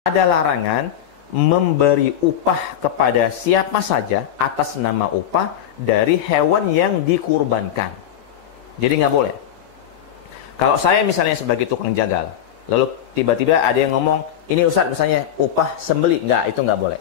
ada larangan memberi upah kepada siapa saja atas nama upah dari hewan yang dikurbankan. Jadi nggak boleh. Kalau saya misalnya sebagai tukang jagal, lalu tiba-tiba ada yang ngomong, ini Ustaz misalnya upah sembelih, nggak, itu nggak boleh.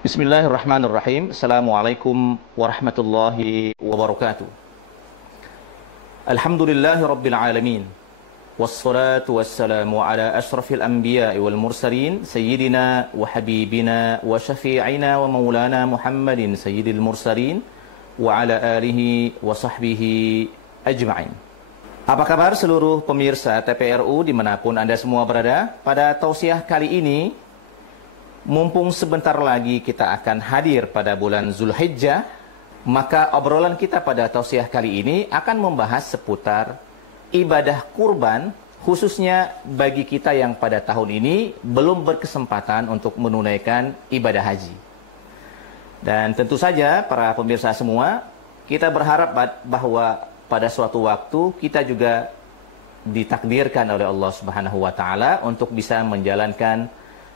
Bismillahirrahmanirrahim. Assalamualaikum warahmatullahi wabarakatuh. Alhamdulillahi rabbil alamin. Wassalatu wassalamu ala ashrafil anbiya'i wal mursalin sayyidina wa habibina wa syafi'ina wa maulana Muhammadin sayyidil mursalin wa ala alihi wa sahbihi ajma'in. Apa kabar seluruh pemirsa TPRU dimanapun Anda semua berada? Pada tausiah kali ini, mumpung sebentar lagi kita akan hadir pada bulan Zulhijjah, maka obrolan kita pada tausiah kali ini akan membahas seputar ibadah kurban, khususnya bagi kita yang pada tahun ini belum berkesempatan untuk menunaikan ibadah haji. Dan tentu saja para pemirsa semua, kita berharap bahwa pada suatu waktu kita juga ditakdirkan oleh Allah Subhanahu wa taala untuk bisa menjalankan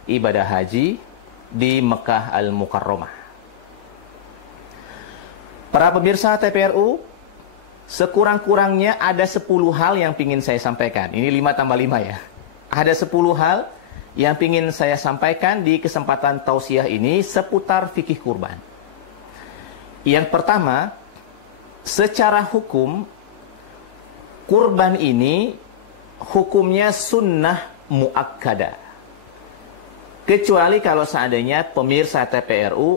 ibadah haji di Mekah Al-Mukarramah. Para pemirsa TPRU, sekurang-kurangnya ada 10 hal yang ingin saya sampaikan. Ini 5 tambah 5 ya. Ada 10 hal yang ingin saya sampaikan di kesempatan tausiah ini seputar fikih kurban. Yang pertama, secara hukum, kurban ini hukumnya sunnah muakkadah. Kecuali kalau seandainya pemirsa TPRU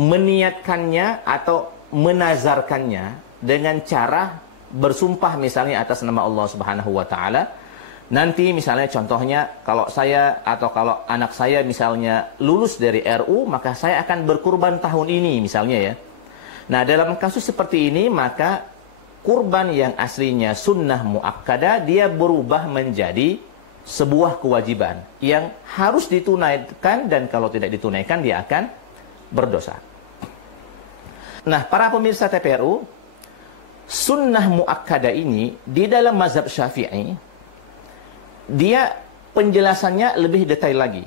meniatkannya atau menazarkannya dengan cara bersumpah misalnya atas nama Allah Subhanahu wa taala. Nanti misalnya contohnya kalau saya atau kalau anak saya misalnya lulus dari RU, maka saya akan berkurban tahun ini misalnya ya. Nah, dalam kasus seperti ini maka kurban yang aslinya sunnah muakkadah dia berubah menjadi sebuah kewajiban yang harus ditunaikan, dan kalau tidak ditunaikan dia akan berdosa. Nah, para pemirsa TPRU, sunnah muakkadah ini di dalam mazhab Syafi'i dia penjelasannya lebih detail lagi.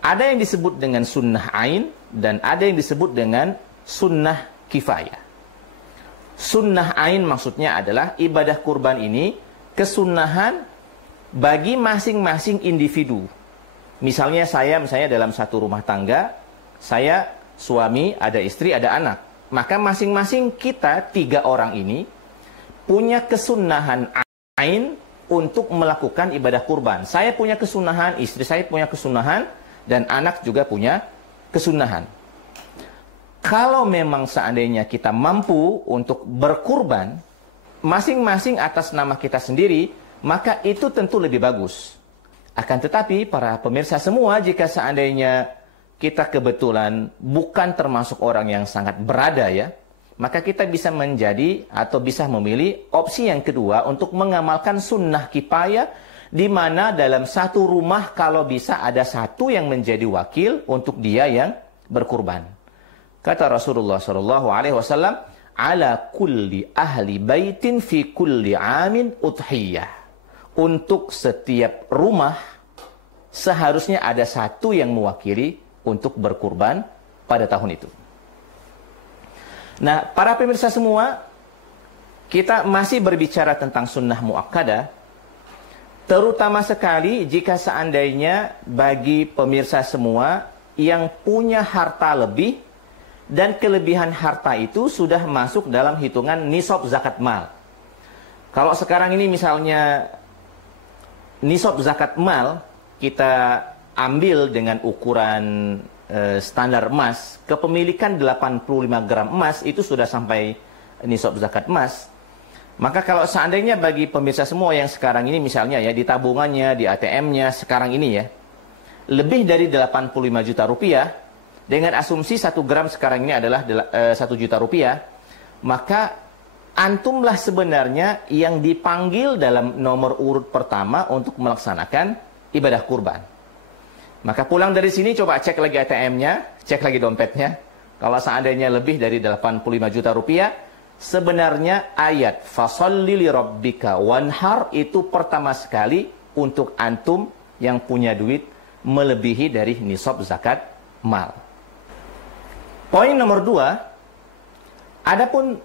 Ada yang disebut dengan sunnah ain dan ada yang disebut dengan sunnah kifayah. Sunnah ain maksudnya adalah ibadah kurban ini kesunnahan bagi masing-masing individu. Misalnya saya dalam satu rumah tangga, saya suami, ada istri, ada anak. Maka masing-masing kita 3 orang ini punya kesunahan ain untuk melakukan ibadah kurban. Saya punya kesunahan, istri saya punya kesunahan, dan anak juga punya kesunahan. Kalau memang seandainya kita mampu untuk berkurban, masing-masing atas nama kita sendiri, maka itu tentu lebih bagus. Akan tetapi para pemirsa semua, jika seandainya kita kebetulan bukan termasuk orang yang sangat berada ya, maka kita bisa menjadi atau bisa memilih opsi yang kedua untuk mengamalkan sunnah kifayah, di mana dalam satu rumah kalau bisa ada satu yang menjadi wakil untuk dia yang berkurban. Kata Rasulullah SAW, ala kulli ahli baitin fi kulli amin udhiyah. Untuk setiap rumah seharusnya ada satu yang mewakili untuk berkurban pada tahun itu. Nah, para pemirsa semua, kita masih berbicara tentang sunnah muakkadah, terutama sekali jika seandainya bagi pemirsa semua yang punya harta lebih dan kelebihan harta itu sudah masuk dalam hitungan nisab zakat mal. Kalau sekarang ini misalnya nisab zakat mal kita ambil dengan ukuran standar emas, kepemilikan 85 gram emas itu sudah sampai nisab zakat emas. Maka kalau seandainya bagi pemirsa semua yang sekarang ini misalnya ya di tabungannya, di ATM-nya sekarang ini ya, lebih dari 85 juta rupiah, dengan asumsi 1 gram sekarang ini adalah 1 juta rupiah, maka antumlah sebenarnya yang dipanggil dalam nomor urut pertama untuk melaksanakan ibadah kurban. Maka pulang dari sini coba cek lagi ATM-nya, cek lagi dompetnya. Kalau seandainya lebih dari 85 juta rupiah, sebenarnya ayat fasalli li rabbika wanhar itu pertama sekali untuk antum yang punya duit melebihi dari nisab zakat mal. Poin nomor 2, adapun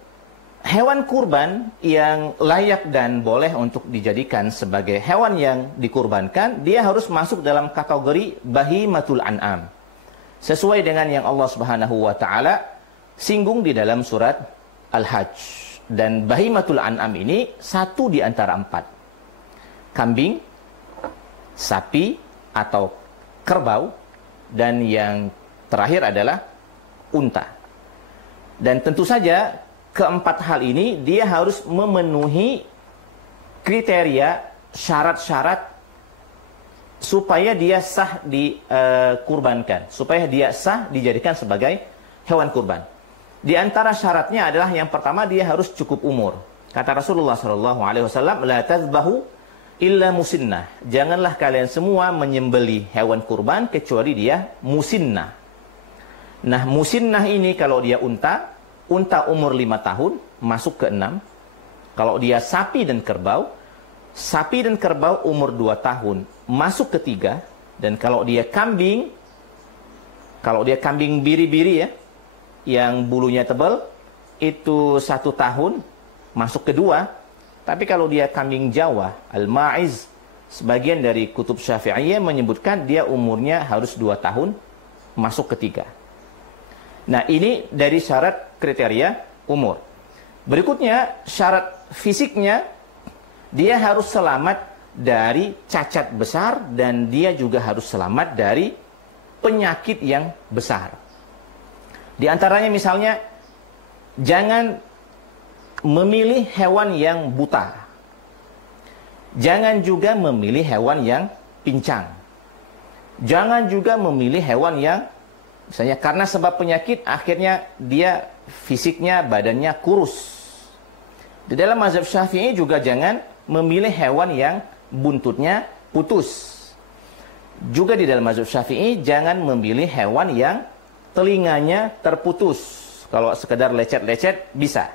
hewan kurban yang layak dan boleh untuk dijadikan sebagai hewan yang dikurbankan, dia harus masuk dalam kategori bahimatul an'am. Sesuai dengan yang Allah Subhanahu wa taala singgung di dalam surat Al-Hajj. Dan bahimatul an'am ini satu di antara 4. Kambing, sapi atau kerbau, dan yang terakhir adalah unta. Dan tentu saja keempat hal ini dia harus memenuhi kriteria syarat-syarat supaya dia sah dikurbankan, supaya dia sah dijadikan sebagai hewan kurban. Di antara syaratnya adalah yang pertama dia harus cukup umur. Kata Rasulullah SAW, la tazbahu illa musinnah. Janganlah kalian semua menyembelih hewan kurban kecuali dia musinnah. Nah, musinnah ini kalau dia unta umur 5 tahun, masuk ke 6. Kalau dia sapi dan kerbau umur 2 tahun, masuk ke 3. Dan kalau dia kambing biri-biri ya, yang bulunya tebal, itu 1 tahun, masuk ke 2. Tapi kalau dia kambing Jawa, al-ma'iz, sebagian dari kutub Syafi'iyah menyebutkan dia umurnya harus 2 tahun, masuk ke 3. Nah, ini dari syarat kriteria umur. Berikutnya, syarat fisiknya, dia harus selamat dari cacat besar dan dia juga harus selamat dari penyakit yang besar. Di antaranya misalnya, jangan memilih hewan yang buta. Jangan juga memilih hewan yang pincang. Jangan juga memilih hewan yang misalnya karena sebab penyakit akhirnya dia fisiknya badannya kurus. Di dalam mazhab Syafi'i juga jangan memilih hewan yang buntutnya putus. Juga di dalam mazhab Syafi'i jangan memilih hewan yang telinganya terputus. Kalau sekedar lecet-lecet bisa.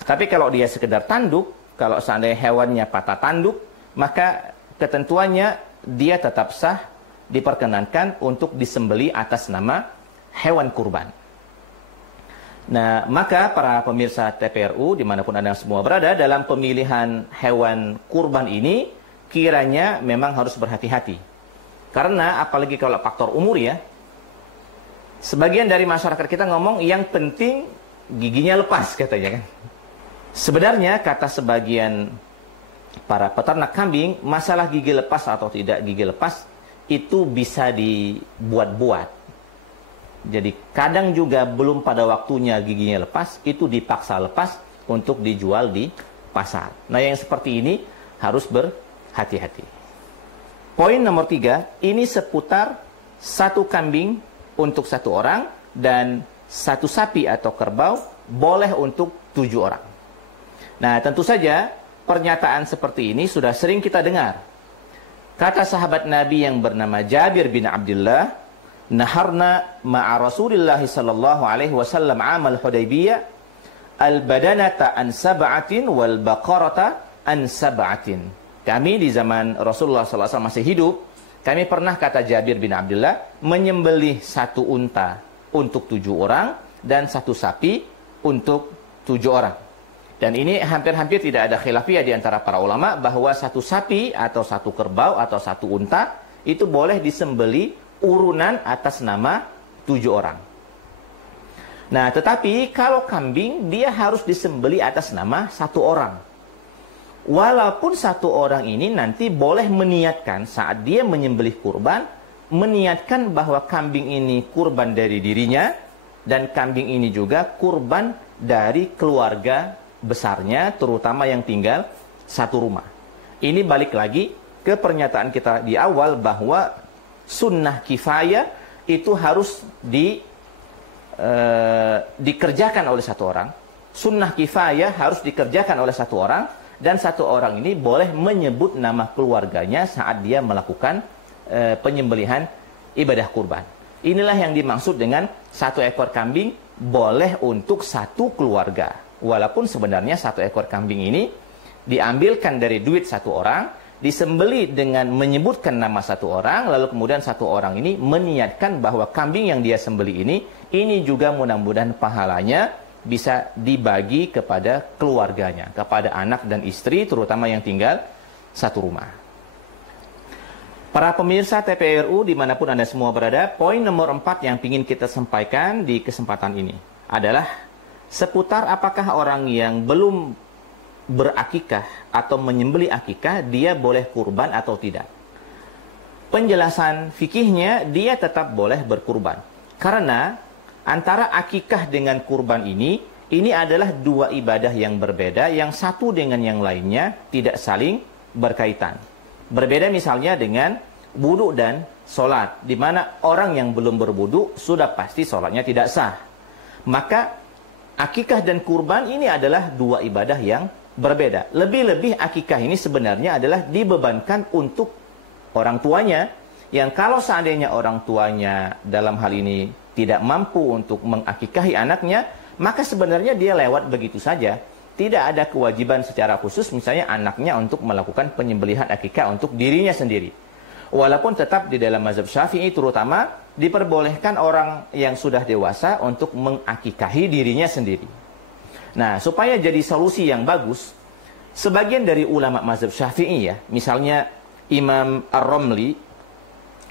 Tapi kalau dia sekedar tanduk, kalau seandainya hewannya patah tanduk, maka ketentuannya dia tetap sah, diperkenankan untuk disembeli atas nama hewan kurban. Nah, maka para pemirsa TPRU dimanapun Anda semua berada, dalam pemilihan hewan kurban ini kiranya memang harus berhati-hati. Karena apalagi kalau faktor umur ya, sebagian dari masyarakat kita ngomong yang penting giginya lepas katanya kan. Sebenarnya kata sebagian para peternak kambing, masalah gigi lepas atau tidak gigi lepas itu bisa dibuat-buat. Jadi kadang juga belum pada waktunya giginya lepas, itu dipaksa lepas untuk dijual di pasar. Nah, yang seperti ini harus berhati-hati. Poin nomor 3, ini seputar 1 kambing untuk 1 orang dan 1 sapi atau kerbau boleh untuk 7 orang. Nah, tentu saja pernyataan seperti ini sudah sering kita dengar. Kata sahabat Nabi yang bernama Jabir bin Abdullah, naharna ma'a Rasulillah sallallahu alaihi wasallam amal Hudaybiyah al-badanata an sab'atin wal baqarata an sab'atin. Kami di zaman Rasulullah sallallahu alaihi wasallam masih hidup, kami pernah, kata Jabir bin Abdullah, menyembelih 1 unta untuk 7 orang dan 1 sapi untuk 7 orang. Dan ini hampir-hampir tidak ada khilafiyah di antara para ulama bahwa 1 sapi atau 1 kerbau atau 1 unta itu boleh disembeli urunan atas nama 7 orang. Nah, tetapi kalau kambing dia harus disembeli atas nama 1 orang. Walaupun 1 orang ini nanti boleh meniatkan saat dia menyembelih kurban, meniatkan bahwa kambing ini kurban dari dirinya dan kambing ini juga kurban dari keluarga besarnya, terutama yang tinggal 1 rumah. Ini balik lagi ke pernyataan kita di awal bahwa sunnah kifayah itu harus dikerjakan oleh 1 orang. sunnah kifayah harus dikerjakan oleh satu orang, dan satu orang ini boleh menyebut nama keluarganya saat dia melakukan penyembelihan ibadah kurban. Inilah yang dimaksud dengan satu ekor kambing boleh untuk satu keluarga. Walaupun sebenarnya satu ekor kambing ini diambilkan dari duit satu orang, disembeli dengan menyebutkan nama satu orang, lalu kemudian satu orang ini meniatkan bahwa kambing yang dia sembeli ini juga mudah-mudahan pahalanya bisa dibagi kepada keluarganya, kepada anak dan istri, terutama yang tinggal satu rumah. Para pemirsa TPRU dimanapun Anda semua berada, poin nomor 4 yang ingin kita sampaikan di kesempatan ini adalah seputar apakah orang yang belum berakikah atau menyembeli akikah, dia boleh kurban atau tidak. Penjelasan fikihnya, dia tetap boleh berkurban. Karena antara akikah dengan kurban ini adalah dua ibadah yang berbeda, yang satu dengan yang lainnya tidak saling berkaitan. Berbeda misalnya dengan wudu dan sholat, di mana orang yang belum berwudu sudah pasti sholatnya tidak sah. Maka akikah dan kurban ini adalah dua ibadah yang berbeda. Lebih-lebih akikah ini sebenarnya adalah dibebankan untuk orang tuanya, yang kalau seandainya orang tuanya dalam hal ini tidak mampu untuk mengakikahi anaknya, maka sebenarnya dia lewat begitu saja. Tidak ada kewajiban secara khusus misalnya anaknya untuk melakukan penyembelihan akikah untuk dirinya sendiri. Walaupun tetap di dalam mazhab Syafi'i terutama diperbolehkan orang yang sudah dewasa untuk mengakikahi dirinya sendiri. Nah, supaya jadi solusi yang bagus, sebagian dari ulama mazhab Syafi'i ya, misalnya Imam Ar-Romli,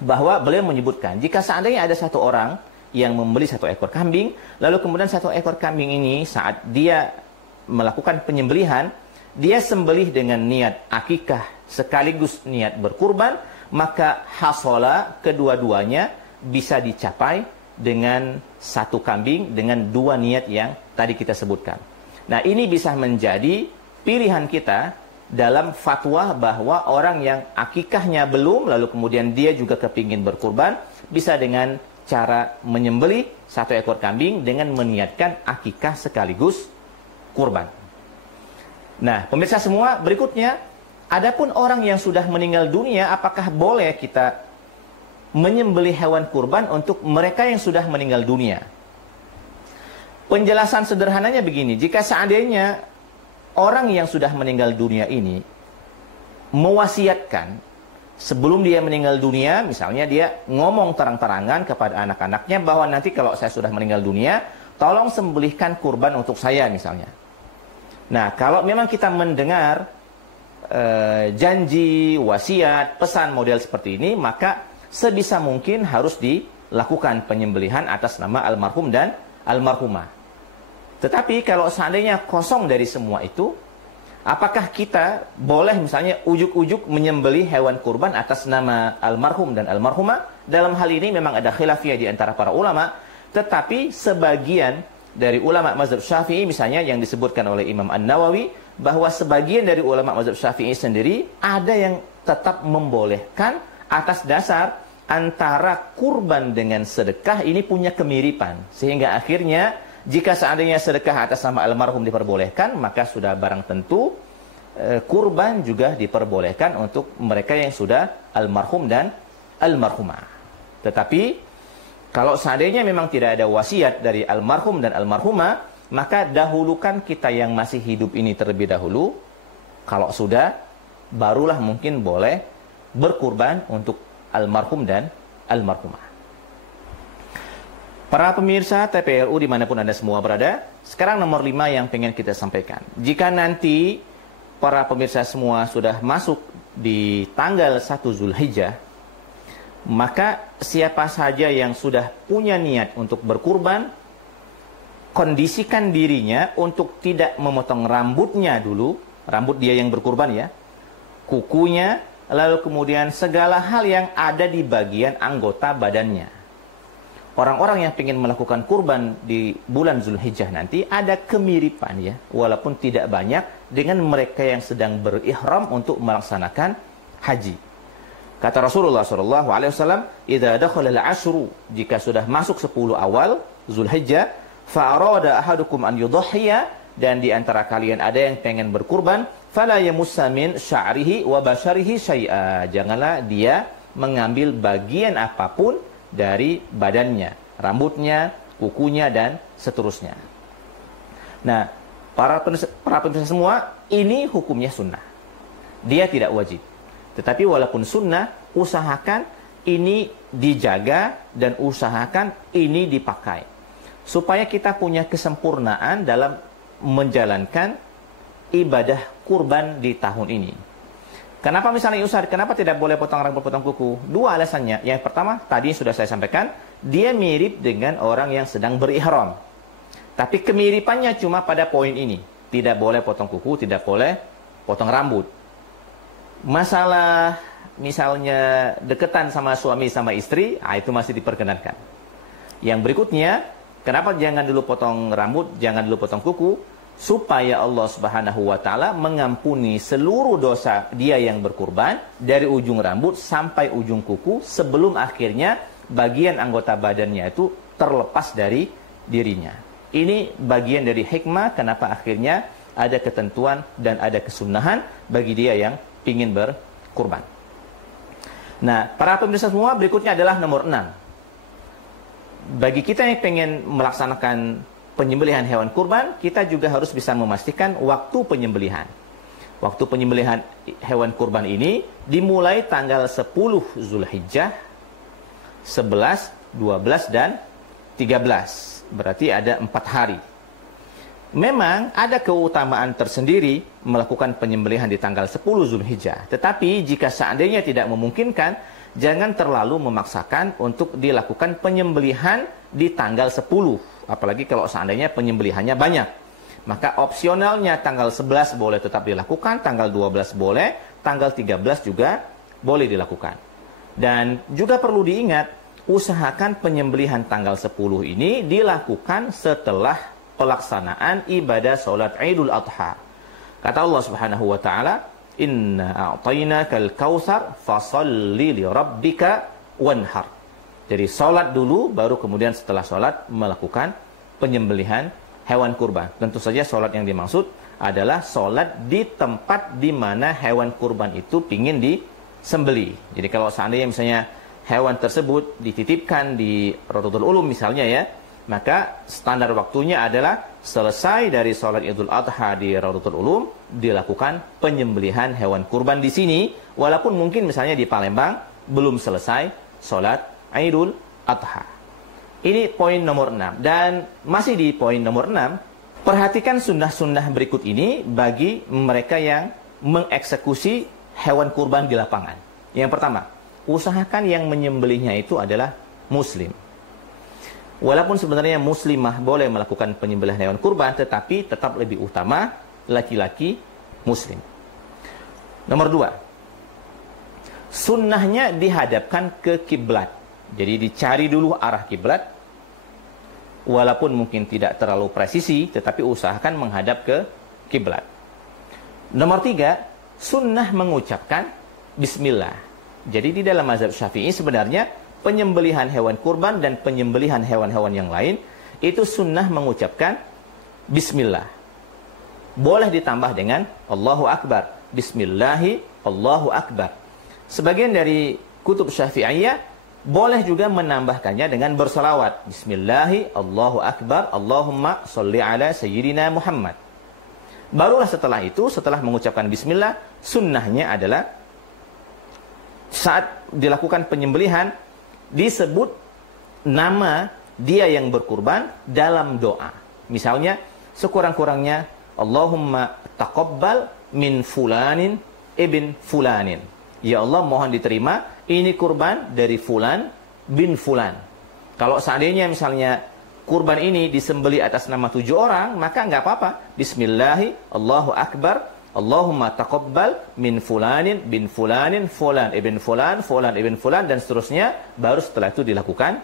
bahwa beliau menyebutkan jika seandainya ada satu orang yang membeli satu ekor kambing, lalu kemudian satu ekor kambing ini saat dia melakukan penyembelihan, dia sembelih dengan niat akikah sekaligus niat berkurban, maka hasola kedua-duanya bisa dicapai dengan satu kambing dengan dua niat yang tadi kita sebutkan. Nah, ini bisa menjadi pilihan kita dalam fatwa bahwa orang yang akikahnya belum, lalu kemudian dia juga kepingin berkurban, bisa dengan cara menyembelih satu ekor kambing dengan meniatkan akikah sekaligus kurban. Nah, pemirsa semua, berikutnya, adapun orang yang sudah meninggal dunia, apakah boleh kita menyembelih hewan kurban untuk mereka yang sudah meninggal dunia? Penjelasan sederhananya begini, jika seandainya orang yang sudah meninggal dunia ini mewasiatkan sebelum dia meninggal dunia, misalnya dia ngomong terang-terangan kepada anak-anaknya bahwa nanti kalau saya sudah meninggal dunia, tolong sembelihkan kurban untuk saya misalnya. Nah, kalau memang kita mendengar janji, wasiat, pesan model seperti ini, maka sebisa mungkin harus dilakukan penyembelihan atas nama almarhum dan almarhumah. Tetapi kalau seandainya kosong dari semua itu, apakah kita boleh misalnya ujuk-ujuk menyembelih hewan kurban atas nama almarhum dan almarhumah? Dalam hal ini memang ada khilafiyah di antara para ulama, tetapi sebagian dari ulama mazhab Syafi'i misalnya yang disebutkan oleh Imam An-Nawawi, bahwa sebagian dari ulama mazhab Syafi'i sendiri ada yang tetap membolehkan atas dasar antara kurban dengan sedekah ini punya kemiripan, sehingga akhirnya jika seandainya sedekah atas nama almarhum diperbolehkan, maka sudah barang tentu kurban juga diperbolehkan untuk mereka yang sudah almarhum dan almarhumah. Tetapi kalau seandainya memang tidak ada wasiat dari almarhum dan almarhumah, maka dahulukan kita yang masih hidup ini terlebih dahulu. Kalau sudah, barulah mungkin boleh berkurban untuk almarhum dan almarhumah. Para pemirsa TPRU dimanapun Anda semua berada, sekarang nomor 5 yang pengen kita sampaikan. Jika nanti para pemirsa semua sudah masuk di tanggal 1 Zulhijjah, maka siapa saja yang sudah punya niat untuk berkurban, kondisikan dirinya untuk tidak memotong rambutnya dulu, rambut dia yang berkurban ya, kukunya, lalu kemudian segala hal yang ada di bagian anggota badannya. Orang-orang yang ingin melakukan kurban di bulan Zulhijjah nanti ada kemiripan ya, walaupun tidak banyak, dengan mereka yang sedang berihram untuk melaksanakan haji. Kata Rasulullah SAW, "Idza dakhala al-ashru", jika sudah masuk 10 awal Zulhijjah, fa arada ahadukum an yudhhiya, dan di antara kalian ada yang pengen berkurban, fala yamussa min sya'rihi wa basyarihi syai'a. Janganlah dia mengambil bagian apapun dari badannya, rambutnya, kukunya, dan seterusnya. Nah, para pemirsa semua, ini hukumnya sunnah. Dia tidak wajib. Tetapi walaupun sunnah, usahakan ini dijaga dan usahakan ini dipakai. Supaya kita punya kesempurnaan dalam menjalankan ibadah kurban di tahun ini. Kenapa misalnya Ustaz, kenapa tidak boleh potong rambut, potong kuku? Dua alasannya. Yang pertama, tadi sudah saya sampaikan, dia mirip dengan orang yang sedang berihram. Tapi kemiripannya cuma pada poin ini. Tidak boleh potong kuku, tidak boleh potong rambut. Masalah misalnya deketan sama suami sama istri, itu masih diperkenankan. Yang berikutnya, kenapa jangan dulu potong rambut, jangan dulu potong kuku? Supaya Allah Subhanahu wa Ta'ala mengampuni seluruh dosa dia yang berkurban dari ujung rambut sampai ujung kuku sebelum akhirnya bagian anggota badannya itu terlepas dari dirinya. Ini bagian dari hikmah kenapa akhirnya ada ketentuan dan ada kesunahan bagi dia yang ingin berkurban. Nah, para pemirsa semua, berikutnya adalah nomor 6. Bagi kita yang pengen melaksanakan penyembelihan hewan kurban, kita juga harus bisa memastikan waktu penyembelihan. Waktu penyembelihan hewan kurban ini dimulai tanggal 10 Zulhijjah, 11, 12, dan 13. Berarti ada 4 hari. Memang ada keutamaan tersendiri melakukan penyembelihan di tanggal 10 Zulhijjah. Tetapi jika seandainya tidak memungkinkan, jangan terlalu memaksakan untuk dilakukan penyembelihan di tanggal 10. Apalagi kalau seandainya penyembelihannya banyak. Maka opsionalnya tanggal 11 boleh tetap dilakukan, tanggal 12 boleh, tanggal 13 juga boleh dilakukan. Dan juga perlu diingat, usahakan penyembelihan tanggal 10 ini dilakukan setelah pelaksanaan ibadah salat Idul Adha. Kata Allah Subhanahu wa Ta'ala, "Inna a'tainakal kautsar fasholli li rabbika wanhar." Jadi salat dulu, baru kemudian setelah salat melakukan penyembelihan hewan kurban. Tentu saja salat yang dimaksud adalah salat di tempat di mana hewan kurban itu ingin disembeli. Jadi kalau seandainya misalnya hewan tersebut dititipkan di Rawdatul Ulum misalnya ya, maka standar waktunya adalah selesai dari sholat Idul Adha di Rawdatul Ulum, dilakukan penyembelihan hewan kurban di sini, walaupun mungkin misalnya di Palembang belum selesai sholat Idul Adha. Ini poin nomor 6. Dan masih di poin nomor 6, perhatikan sunnah-sunnah berikut ini bagi mereka yang mengeksekusi hewan kurban di lapangan. Yang pertama, usahakan yang menyembelihnya itu adalah muslim. Walaupun sebenarnya muslimah boleh melakukan penyembelihan hewan kurban, tetapi tetap lebih utama laki-laki muslim. Nomor 2, sunnahnya dihadapkan ke kiblat. Jadi dicari dulu arah kiblat. Walaupun mungkin tidak terlalu presisi, tetapi usahakan menghadap ke kiblat. Nomor 3, sunnah mengucapkan bismillah. Jadi di dalam mazhab Syafi'i sebenarnya penyembelihan hewan kurban dan penyembelihan hewan-hewan yang lain itu sunnah mengucapkan bismillah. Boleh ditambah dengan Allahu Akbar. Bismillahi Allahu Akbar. Sebagian dari kutub Syafi'iyah boleh juga menambahkannya dengan bersalawat. Bismillahi Allahu Akbar. Allahumma sholli ala sayyidina Muhammad. Barulah setelah itu, setelah mengucapkan bismillah, sunnahnya adalah saat dilakukan penyembelihan disebut nama dia yang berkurban dalam doa. Misalnya sekurang-kurangnya Allahumma taqabbal min fulanin ibn fulanin. Ya Allah, mohon diterima ini kurban dari fulan bin fulan. Kalau seandainya misalnya kurban ini disembeli atas nama 7 orang, maka nggak apa-apa. Bismillahi Allahu Akbar. Allahumma taqabbal min fulanin bin fulanin fulan ibn fulan fulan ibn fulan dan seterusnya, baru setelah itu dilakukan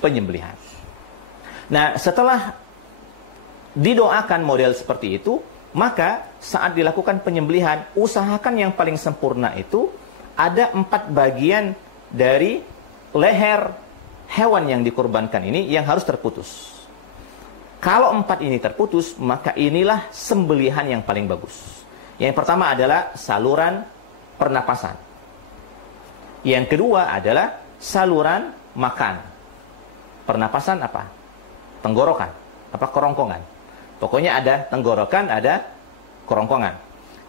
penyembelihan. Nah, setelah didoakan model seperti itu, maka saat dilakukan penyembelihan, usahakan yang paling sempurna itu ada 4 bagian dari leher hewan yang dikurbankan ini yang harus terputus. Kalau 4 ini terputus, maka inilah sembelihan yang paling bagus. Yang pertama adalah saluran pernapasan. Yang kedua adalah saluran makan. Pernapasan apa? Tenggorokan, apa kerongkongan. Pokoknya ada tenggorokan, ada kerongkongan.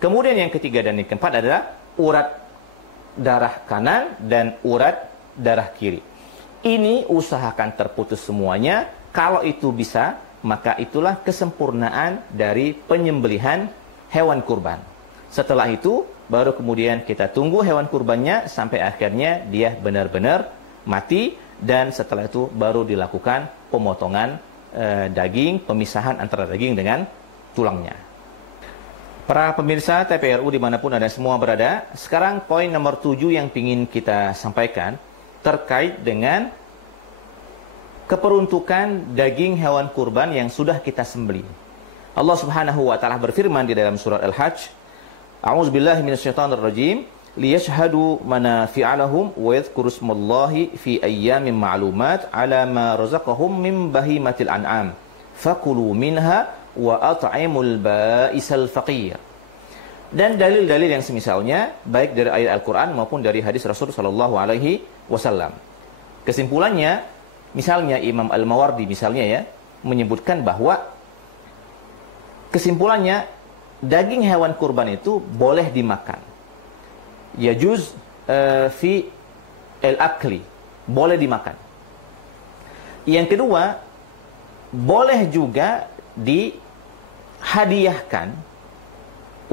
Kemudian yang ketiga dan yang keempat adalah urat darah kanan dan urat darah kiri. Ini usahakan terputus semuanya. Kalau itu bisa, maka itulah kesempurnaan dari penyembelihan hewan kurban. Setelah itu, baru kemudian kita tunggu hewan kurbannya sampai akhirnya dia benar-benar mati. Dan setelah itu baru dilakukan pemotongan daging, pemisahan antara daging dengan tulangnya. Para pemirsa TPRU dimanapun Anda semua berada, sekarang poin nomor 7 yang ingin kita sampaikan terkait dengan keperuntukan daging hewan kurban yang sudah kita sembelih. Allah Subhanahu wa taala berfirman di dalam surat Al-Hajj, A'udzubillahi minasyaitonirrajim, liyashhadu manafi'a lahum wa yadhkuru ismallahi fi ayyamin ma'lumat 'ala ma razaqahum min bahimatil an'am fakulu minha wa at'imul ba'isal faqir. Dan dalil-dalil yang semisalnya baik dari ayat Al-Qur'an maupun dari hadis Rasul sallallahu alaihi wasallam. Kesimpulannya, misalnya Imam Al-Mawardi misalnya ya menyebutkan bahwa kesimpulannya daging hewan kurban itu boleh dimakan. Yajuz fi al-akli, boleh dimakan. Yang kedua, boleh juga dihadiahkan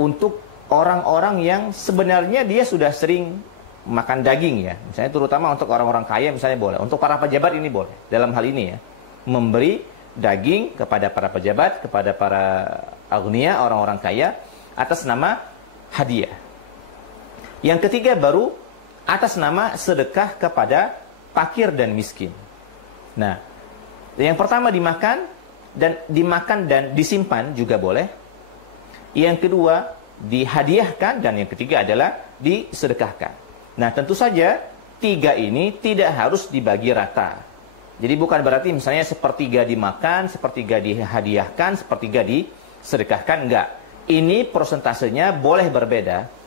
untuk orang-orang yang sebenarnya dia sudah sering makan daging ya. Misalnya terutama untuk orang-orang kaya misalnya boleh. Untuk para pejabat ini boleh. Dalam hal ini ya, memberi daging kepada para pejabat, kepada para agniya, orang-orang kaya atas nama hadiah. Yang ketiga baru atas nama sedekah kepada fakir dan miskin. Nah, yang pertama dimakan dan disimpan juga boleh. Yang kedua dihadiahkan dan yang ketiga adalah disedekahkan. Nah, tentu saja tiga ini tidak harus dibagi rata. Jadi bukan berarti misalnya sepertiga dimakan, sepertiga dihadiahkan, sepertiga disedekahkan, enggak. Ini persentasenya boleh berbeda.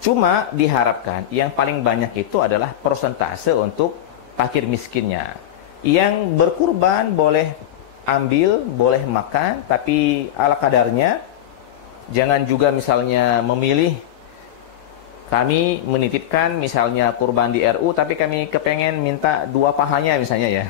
Cuma diharapkan yang paling banyak itu adalah persentase untuk fakir miskinnya. Yang berkurban boleh ambil, boleh makan, tapi ala kadarnya. Jangan juga misalnya memilih, kami menitipkan misalnya kurban di RU, tapi kami kepengen minta 2 pahanya misalnya ya.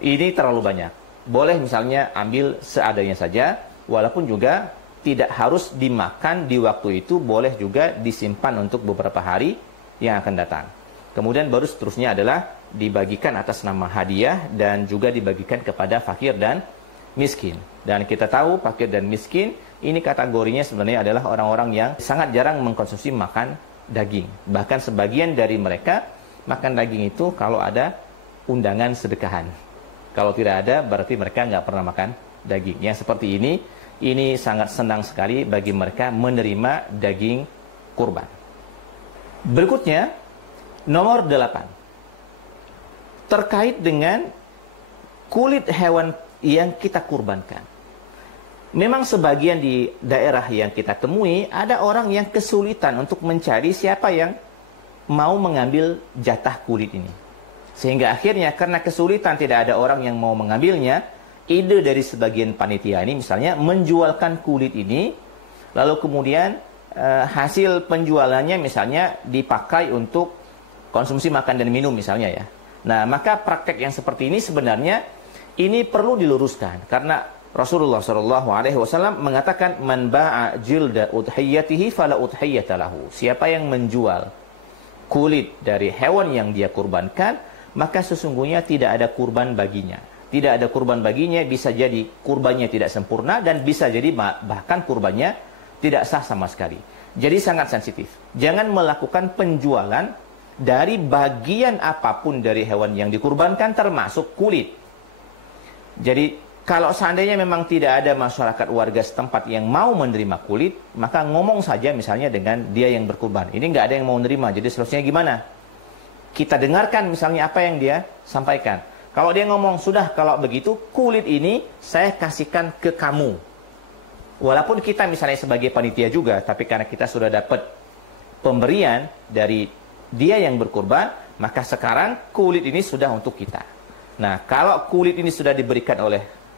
Ini terlalu banyak. Boleh misalnya ambil seadanya saja, walaupun juga tidak harus dimakan di waktu itu, boleh juga disimpan untuk beberapa hari yang akan datang. Kemudian baru seterusnya adalah dibagikan atas nama hadiah dan juga dibagikan kepada fakir dan miskin. Dan kita tahu fakir dan miskin ini kategorinya sebenarnya adalah orang-orang yang sangat jarang mengkonsumsi makan daging. Bahkan sebagian dari mereka makan daging itu kalau ada undangan sedekahan. Kalau tidak ada berarti mereka nggak pernah makan daging. Yang seperti ini sangat senang sekali bagi mereka menerima daging kurban. Berikutnya nomor 8. Terkait dengan kulit hewan yang kita kurbankan. Memang sebagian di daerah yang kita temui ada orang yang kesulitan untuk mencari siapa yang mau mengambil jatah kulit ini. Sehingga akhirnya karena kesulitan tidak ada orang yang mau mengambilnya, ide dari sebagian panitia ini misalnya menjualkan kulit ini, lalu kemudian hasil penjualannya misalnya dipakai untuk konsumsi makan dan minum misalnya ya. Nah, maka praktek yang seperti ini sebenarnya ini perlu diluruskan karena Rasulullah SAW mengatakan man ba'a jilda udhiyatihi fala udhiyata lahu. Siapa yang menjual kulit dari hewan yang dia kurbankan, maka sesungguhnya tidak ada kurban baginya. Tidak ada kurban baginya, bisa jadi kurbannya tidak sempurna dan bisa jadi bahkan kurbannya tidak sah sama sekali. Jadi sangat sensitif. Jangan melakukan penjualan dari bagian apapun dari hewan yang dikurbankan termasuk kulit. Jadi kalau seandainya memang tidak ada masyarakat warga setempat yang mau menerima kulit, maka ngomong saja misalnya dengan dia yang berkurban. Ini nggak ada yang mau menerima, jadi seterusnya gimana? Kita dengarkan misalnya apa yang dia sampaikan. Kalau dia ngomong, sudah kalau begitu kulit ini saya kasihkan ke kamu. Walaupun kita misalnya sebagai panitia juga, tapi karena kita sudah dapat pemberian dari dia yang berkurban, maka sekarang kulit ini sudah untuk kita. Nah, kalau kulit ini sudah diberikan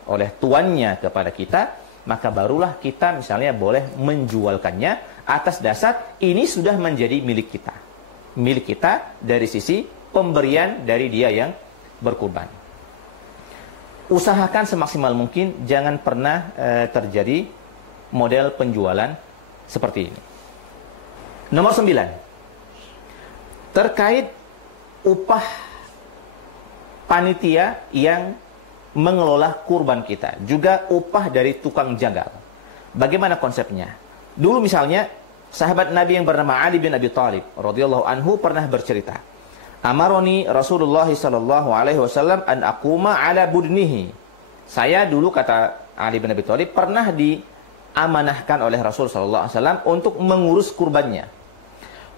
oleh tuannya kepada kita, maka barulah kita misalnya boleh menjualkannya atas dasar ini sudah menjadi milik kita. Milik kita dari sisi pemberian dari dia yang berkurban. Usahakan semaksimal mungkin jangan pernah terjadi model penjualan seperti ini. Nomor 9. Terkait upah panitia yang mengelola kurban kita, juga upah dari tukang jagal. Bagaimana konsepnya? Dulu misalnya sahabat Nabi yang bernama Ali bin Abi Thalib radhiyallahu anhu pernah bercerita, "Amaroni Rasulullah sallallahu alaihi wasallam an aquma ala budnihi." Saya dulu, kata Ali bin Abi Thalib, pernah diamanahkan oleh Rasul sallallahu alaihi wasallam untuk mengurus kurbannya.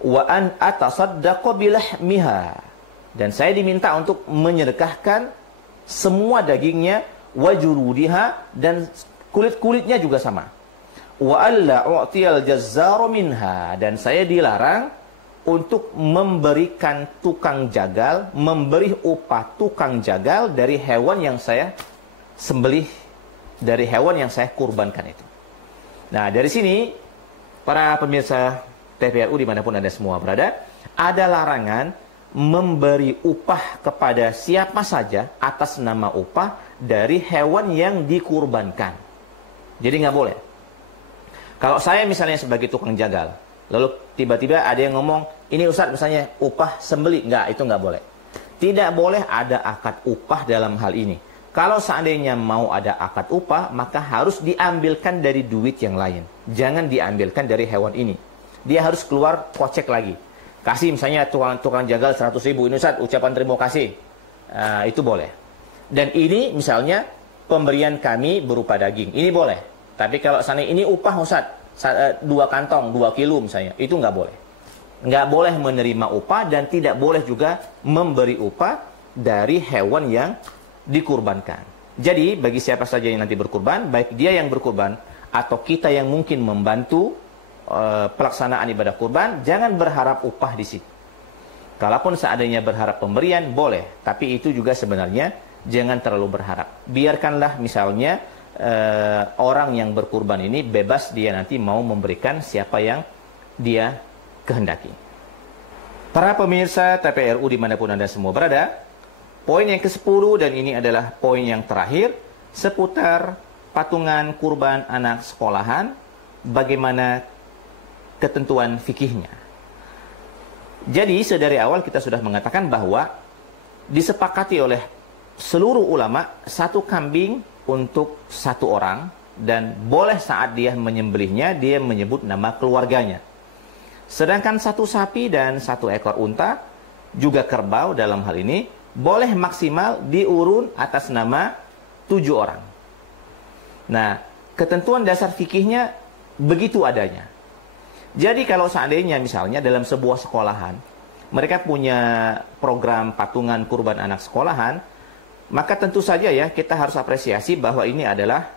Wa an atasaddaqa bilahmiha. Dan saya diminta untuk menyedekahkan semua dagingnya, wajurudiha, dan kulit-kulitnya juga sama. Wa alla u'tiyal jazzaru minha, dan saya dilarang untuk memberikan tukang jagal, memberi upah tukang jagal dari hewan yang saya sembelih, dari hewan yang saya kurbankan itu. Nah, dari sini para pemirsa TVRU dimanapun Anda semua berada, ada larangan memberi upah kepada siapa saja atas nama upah dari hewan yang dikurbankan. Jadi nggak boleh. Kalau saya misalnya sebagai tukang jagal, lalu tiba-tiba ada yang ngomong, ini Ustaz misalnya upah sembelih, itu nggak boleh. Tidak boleh ada akad upah dalam hal ini. Kalau seandainya mau ada akad upah, maka harus diambilkan dari duit yang lain. Jangan diambilkan dari hewan ini. Dia harus keluar kocek lagi. Kasih misalnya tukang jagal 100.000, ini Ustaz ucapan terima kasih. Itu boleh. Dan ini misalnya pemberian kami berupa daging, ini boleh. Tapi kalau seandainya ini upah Ustaz 2 kantong, 2 kilo misalnya, itu nggak boleh. Nggak boleh menerima upah dan tidak boleh juga memberi upah dari hewan yang dikurbankan. Jadi bagi siapa saja yang nanti berkurban, baik dia yang berkurban atau kita yang mungkin membantu pelaksanaan ibadah kurban, jangan berharap upah di situ. Kalaupun seandainya berharap pemberian, boleh. Tapi itu juga sebenarnya jangan terlalu berharap. Biarkanlah misalnya orang yang berkurban ini bebas dia nanti mau memberikan siapa yang dia kehendaki. Para pemirsa TPRU dimanapun Anda semua berada, poin yang ke-10 dan ini adalah poin yang terakhir seputar patungan kurban anak sekolahan, bagaimana ketentuan fikihnya. Jadi sedari awal kita sudah mengatakan bahwa disepakati oleh seluruh ulama satu kambing untuk satu orang, dan boleh saat dia menyembelihnya dia menyebut nama keluarganya. Sedangkan satu sapi dan satu ekor unta, juga kerbau dalam hal ini, boleh maksimal diurun atas nama 7 orang. Nah, ketentuan dasar fikihnya begitu adanya. Jadi kalau seandainya misalnya dalam sebuah sekolahan, mereka punya program patungan kurban anak sekolahan, maka tentu saja ya kita harus apresiasi bahwa ini adalah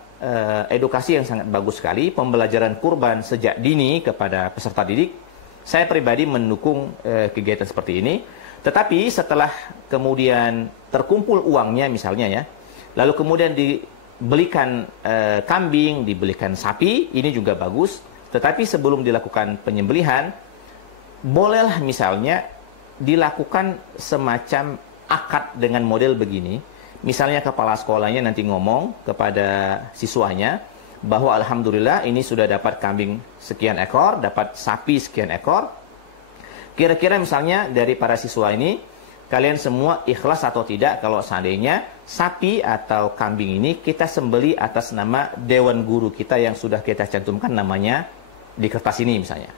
edukasi yang sangat bagus sekali, pembelajaran kurban sejak dini kepada peserta didik. Saya pribadi mendukung kegiatan seperti ini. Tetapi setelah kemudian terkumpul uangnya misalnya ya, lalu kemudian dibelikan kambing, dibelikan sapi, ini juga bagus. Tetapi sebelum dilakukan penyembelihan, bolehlah misalnya dilakukan semacam akad dengan model begini. Misalnya kepala sekolahnya nanti ngomong kepada siswanya bahwa alhamdulillah ini sudah dapat kambing sekian ekor, dapat sapi sekian ekor. Kira-kira misalnya dari para siswa ini, kalian semua ikhlas atau tidak kalau seandainya sapi atau kambing ini kita sembeli atas nama dewan guru kita yang sudah kita cantumkan namanya di kertas ini misalnya.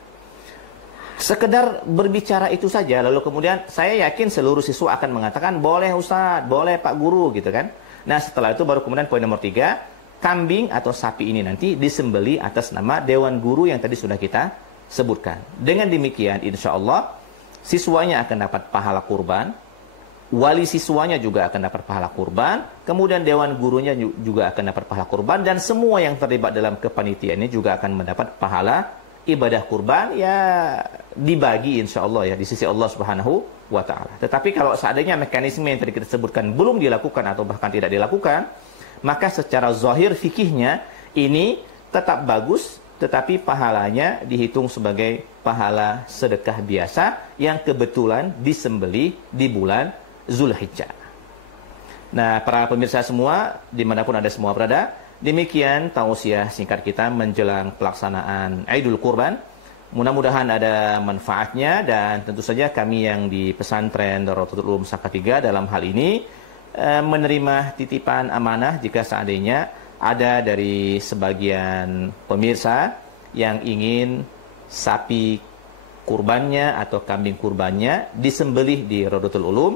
Sekedar berbicara itu saja, lalu kemudian saya yakin seluruh siswa akan mengatakan, boleh Ustaz, boleh Pak Guru, gitu kan. Nah setelah itu baru kemudian poin nomor 3, kambing atau sapi ini nanti disembeli atas nama dewan guru yang tadi sudah kita sebutkan. Dengan demikian insya Allah siswanya akan dapat pahala kurban, wali siswanya juga akan dapat pahala kurban, kemudian dewan gurunya juga akan dapat pahala kurban, dan semua yang terlibat dalam kepanitiaan ini juga akan mendapat pahala ibadah kurban, ya dibagi insya Allah ya di sisi Allah Subhanahu wa Ta'ala. Tetapi kalau seandainya mekanisme yang tadi kita sebutkan belum dilakukan atau bahkan tidak dilakukan, maka secara zahir fikihnya ini tetap bagus, tetapi pahalanya dihitung sebagai pahala sedekah biasa yang kebetulan disembelih di bulan Zulhijjah. Nah, para pemirsa semua, dimanapun ada semua berada, demikian tausiah singkat kita menjelang pelaksanaan Idul Kurban. Mudah-mudahan ada manfaatnya, dan tentu saja kami yang di pesantren Darul Ulum Salatiga dalam hal ini menerima titipan amanah jika seandainya ada dari sebagian pemirsa yang ingin sapi kurbannya atau kambing kurbannya disembelih di Rodotul Ulum,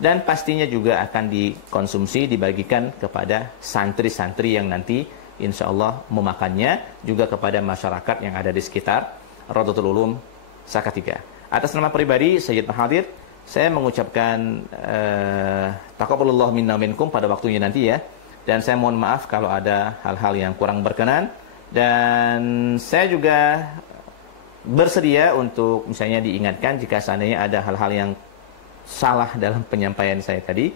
dan pastinya juga akan dikonsumsi, dibagikan kepada santri-santri yang nanti insya Allah memakannya, juga kepada masyarakat yang ada di sekitar Rodotul Ulum Salatiga. Atas nama pribadi Sayyid Mahathir, saya mengucapkan taqabbalallahu minna minkum pada waktunya nanti ya, dan saya mohon maaf kalau ada hal-hal yang kurang berkenan, dan saya juga bersedia untuk misalnya diingatkan jika seandainya ada hal-hal yang salah dalam penyampaian saya tadi.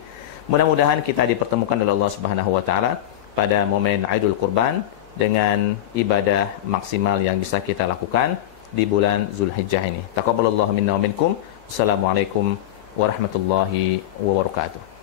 Mudah-mudahan kita dipertemukan oleh Allah Subhanahu wa Ta'ala pada momen Idul Kurban dengan ibadah maksimal yang bisa kita lakukan di bulan Zulhijjah ini. Taqabbalallahu minna wa minkum. Wassalamualaikum warahmatullahi wabarakatuh.